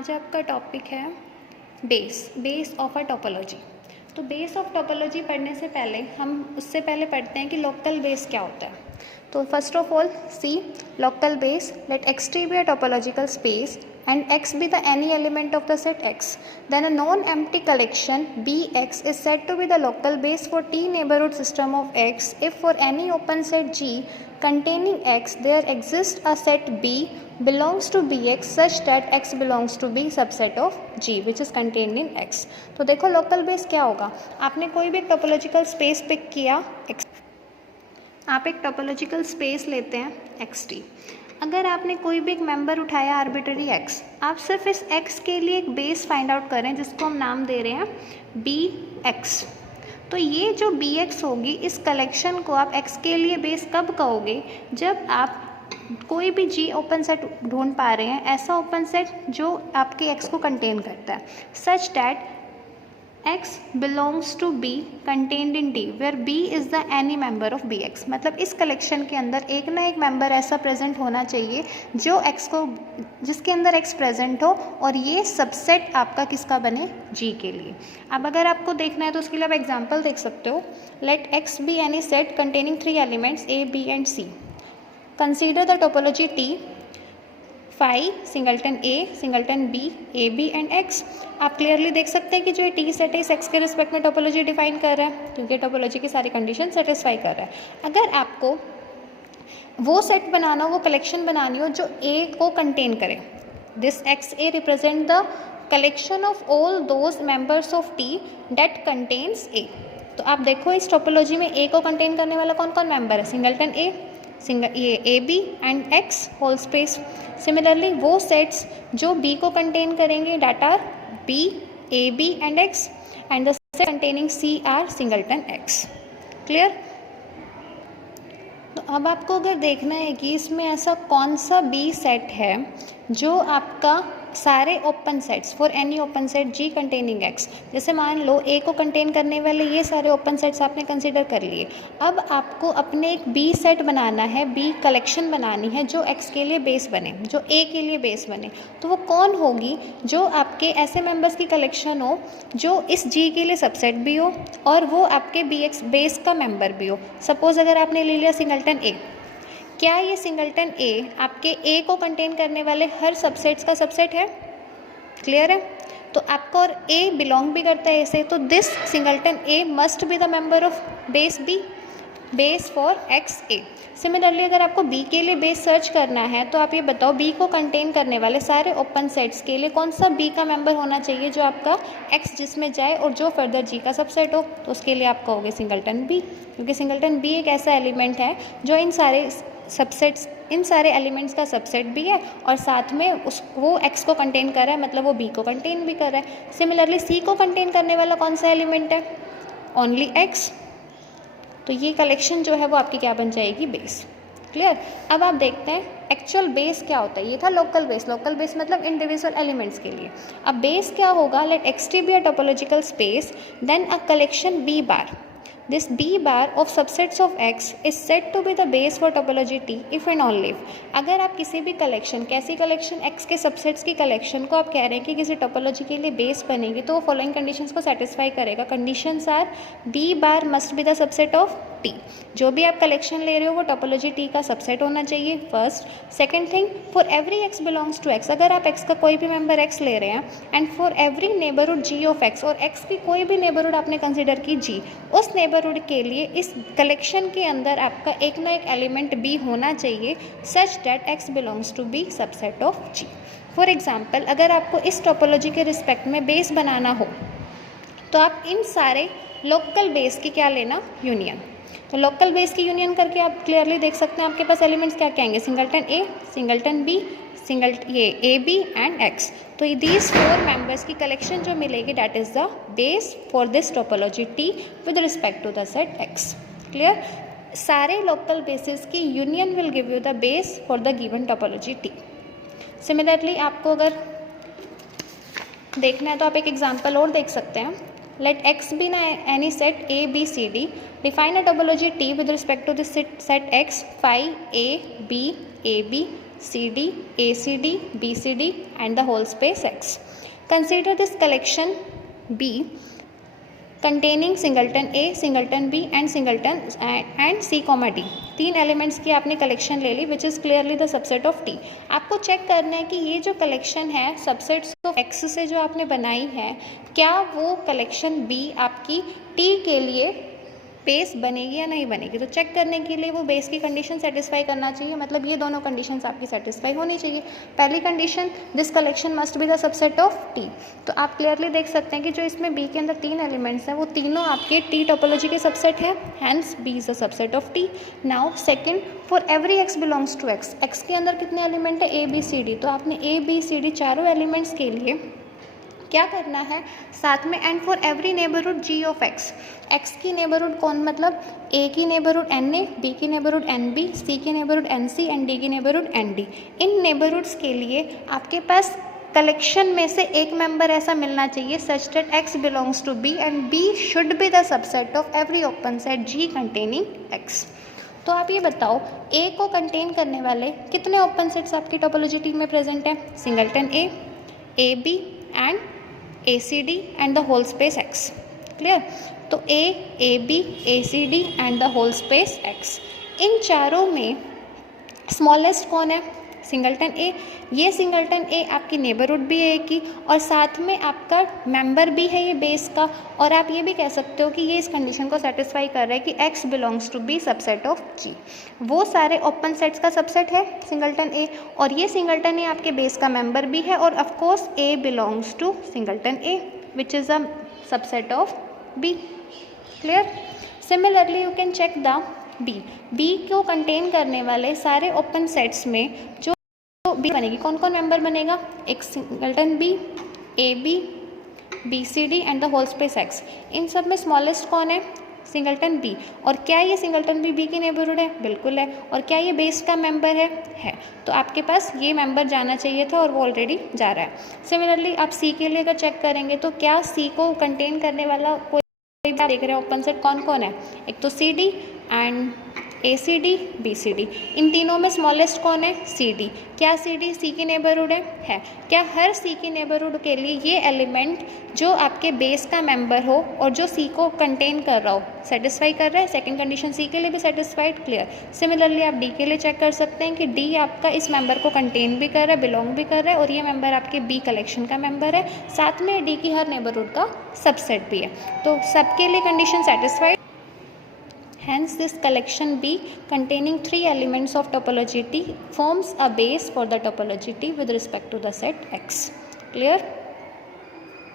आज आपका टॉपिक है बेस ऑफ अ टोपोलॉजी। तो बेस ऑफ टोपोलॉजी पढ़ने से पहले हम उससे पहले पढ़ते हैं कि लोकल बेस क्या होता है। तो first of all see local base, let x be a topological space and x be the any element of the set x, then a non-empty collection Bx is said to be the local base for T neighborhood system of x if for any open set G containing x there exists a set B belongs to Bx such that x belongs to B subset of G which is contained in x। तो देखो local base क्या होगा। आपने कोई भी एक topological space pick किया x, आप एक टोपोलॉजिकल स्पेस लेते हैं xt। अगर आपने कोई भी एक मेंबर उठाया आर्बिट्ररी x, आप सिर्फ इस x के लिए एक बेस फाइंड आउट करें जिसको हम नाम दे रहे हैं bx। तो ये जो bx होगी, इस कलेक्शन को आप x के लिए बेस कब कहोगे, जब आप कोई भी G ओपन सेट ढूंढ पा रहे हैं, ऐसा ओपन सेट जो आपके x को कंटेन करता है, सच that x belongs to B contained in D where B is the any member of Bx। मतलब इस कलेक्शन के अंदर एक ना एक मेंबर ऐसा प्रेजेंट होना चाहिए जो x को, जिसके अंदर x प्रेजेंट हो और ये सबसेट आपका किसका बने, G के लिए। अब अगर आपको देखना है तो उसके लिए आप एग्जांपल देख सकते हो। Let x be any set containing 3 elements A, B and C। Consider the topology T phi singleton A, singleton B, A, B and X। आप क्लियरली देख सकते हैं कि जो ये टी सेट है इस X के रिस्पेक्ट में टोपोलॉजी डिफाइन कर रहा है, क्योंकि टोपोलॉजी की सारी कंडीशन सेटिस्फाई कर रहा है। अगर आपको वो सेट बनाना हो, वो कलेक्शन बनानी हो जो A को कंटेन करे, this XA represent the collection of all those members of T date contains A। तो आप देखो इस टोपोलॉजी में A को कंटेन करने वाला कौन कौन मेंबर है, सिंगल्टन A, ये AB and X whole space. Similarly वो सेट्स जो B को कंटेन करेंगे that are B, AB and X and the set containing C are singleton X। Clear. तो अब आपको अगर देखना है कि इसमें ऐसा कौन सा B सेट है जो आपका सारे open sets for any open set G containing X, जैसे मान लो A को कंटेन करने वाले ये सारे ओपन सेट्स आपने कंसिडर कर लिए। अब आपको अपने एक B सेट बनाना है, B कलेक्शन बनानी है जो X के लिए बेस बने, जो A के लिए बेस बने। तो वो कौन होगी, जो आपके ऐसे मेंबर्स की कलेक्शन हो जो इस G के लिए सबसेट भी हो और वो आपके BX बेस का मेंबर भी हो। सपोज अगर आपने ले लिया सिंगल्टन A, क्या ये सिंगल्टन A आपके A को कंटेन करने वाले हर सबसेट्स का सबसेट है? क्लियर है। तो आपका और A बिलोंग भी करता है A से, तो this singleton A must be the member of base B, base for XA। Similarly अगर आपको B के लिए बेस सर्च करना है तो आप ये बताओ B को कंटेन करने वाले सारे ओपन सेट्स के लिए कौन सा B का मेंबर होना चाहिए जो आपका X जिसमें जाए और जो फर्दर G का सबसेट हो। तो उसके लिए आप कहोगे सिंगल्टन B, क्योंकि सिंगल्टन B एक ऐसा एलिमेंट है जो इन सारे सबसेट्स, इन सारे एलिमेंट्स का सबसेट भी है और साथ में वो X को कंटेन कर रहा है, मतलब वो B को कंटेन भी कर रहा है। सिमिलरली C को कंटेन करने वाला कौन सा एलिमेंट है, ओनली X। तो ये कलेक्शन जो है वो आपकी क्या बन जाएगी, बेस। क्लियर। अब आप देखते हैं एक्चुअल बेस क्या होता है। ये था लोकल बेस। लोकल बेस मतलब इंडिविजुअल एलिमेंट्स के लिए। अब बेस क्या होगा, late xt be a topological space then a collection B bar। This B bar of subsets of X is said to be the base for topology T if and only if। अगर आप किसी भी collection, कैसी collection, X के subsets की collection को आप कह रहे हैं कि किसी टोपोलॉजी के लिए बेस बनेगी, तो वो फॉलोइंग कंडीशंस को सेटिस्फाई करेगा। Conditions are B bar must be the subset of T। जो भी आप कलेक्शन ले रहे हो वो टोपोलॉजी T का सबसेट होना चाहिए, first. Second thing, for every X belongs to X, अगर आप X का कोई भी मेंबर X ले रहे हैं and for every neighbourhood G of X, और X की कोई भी नेबरहुड आपने कंसिडर की G, उस नेबरहुड के लिए इस कलेक्शन के अंदर आपका एक ना एक एलिमेंट B होना चाहिए such that X belongs to B subset of G। For example अगर आपको इस टोपोलॉजी के रिस्पेक्ट में बेस बनाना हो तो आप इन सारे लोकल बेस की क्या लेना, यूनियन। तो लोकल बेस की यूनियन करके आप क्लियरली देख सकते हैं आपके पास एलिमेंट्स क्या क्या आएंगे, सिंगल्टन A, सिंगल्टन B, ये AB एंड X। तो दीज 4 मेंबर्स की कलेक्शन जो मिलेगी that is the base for this topology T with respect to the set X। Clear. सारे लोकल बेसिस की union will give you the base for the given topology T। Similarly आपको अगर देखना है तो आप एक एग्जाम्पल और देख सकते हैं। Let X be any set A, B, C, D। Define a topology T with respect to the set X phi A, B, AB, CD, ACD, BCD and the whole space X. Consider this collection B containing singleton A, singleton B and singleton and C, D. 3 elements की आपने collection ले ली which is clearly the subset of T. आपको check करना है कि ये जो कलेक्शन है सबसेट्स ऑफ X से जो आपने बनाई है, क्या वो कलेक्शन B आपकी T के लिए बेस बनेगी या नहीं बनेगी. तो चेक करने के लिए वो बेस की कंडीशन सेटिस्फाई करना चाहिए, मतलब ये दोनों कंडीशंस आपकी सेटिस्फाई होनी चाहिए. पहली condition, this collection must be the subset of T. तो आप क्लियरली देख सकते हैं कि जो इसमें B के अंदर 3 एलिमेंट्स हैं वो तीनों आपके T टोपोलॉजी के सबसेट है, hence B is the subset of T. Now second, for every X belongs to X. X के अंदर कितने एलिमेंट है, A B C D. तो आपने A B C D चारों एलिमेंट्स के लिए क्या करना है साथ में, and for every neighbourhood G of X. X की नेबरहुड कौन, मतलब A की नेबरहुड NA, B की नेबरहुड NB, C की नेबरहुड NC एंड D की नेबरहुड ND. इन नेबरहुड्स के लिए आपके पास कलेक्शन में से एक मेंबर ऐसा मिलना चाहिए such that X belongs to B and B should be the subset of every open set G containing X. तो आप ये बताओ A को कंटेन करने वाले कितने ओपन सेट्स आपकी टोपोलॉजी टी में प्रेजेंट है, singleton A, AB and ACD and the whole space X. Clear. तो A, AB, ACD and the whole space X. इन चारों में स्मॉलेस्ट कौन है, सिंगलटन A. ये सिंगलटन A आपकी नेबरहुड भी है की और साथ में आपका मेंबर भी है ये बेस का, और आप ये भी कह सकते हो कि ये इस कंडीशन को सेटिस्फाई कर रहा है कि X belongs to B subset of G. वो सारे ओपन सेट्स का सबसेट है सिंगलटन A, और ये सिंगलटन A आपके बेस का मेंबर भी है, और of course A belongs to singleton A which is a subset of B. Clear. Similarly you can check the B को कंटेन करने वाले सारे ओपन सेट्स में जो B बनेगी, कौन कौन मेंबर बनेगा, एक singleton B, AB, BCD and the whole space X. इन सब में स्मॉलेस्ट कौन है, सिंगलटन B. और क्या ये सिंगलटन B की नेबरहुड है, बिल्कुल है. और क्या ये बेस का मेंबर है. तो आपके पास ये मेंबर जाना चाहिए था और वो ऑलरेडी जा रहा है. सिमिलरली आप C के लिए अगर चेक करेंगे तो क्या C को कंटेन करने वाला कोई देख रहे हैं ओपन सेट कौन कौन है, एक तो CD एंड ACD, BCD. इन तीनों में स्मॉलेस्ट कौन है, CD. क्या CD C की नेबरहुड है. क्या हर C की नेबरहुड के लिए ये एलिमेंट जो आपके बेस का मेंबर हो और जो C को कंटेन कर रहा हो सेटिस्फाई कर रहा है. सेकंड कंडीशन C के लिए भी सेटिस्फाइड. क्लियर. सिमिलरली आप D के लिए चेक कर सकते हैं कि D आपका इस मेंबर को कंटेन भी कर रहा है, बिलोंग भी कर रहा है, और ये मेंबर आपके B कलेक्शन का मेंबर है, साथ में D की हर नेबरहुड का सबसेट भी है. तो सबके लिए condition satisfied. Hence, this collection B containing 3 elements of topology T forms a base for the topology T with respect to the set X. Clear?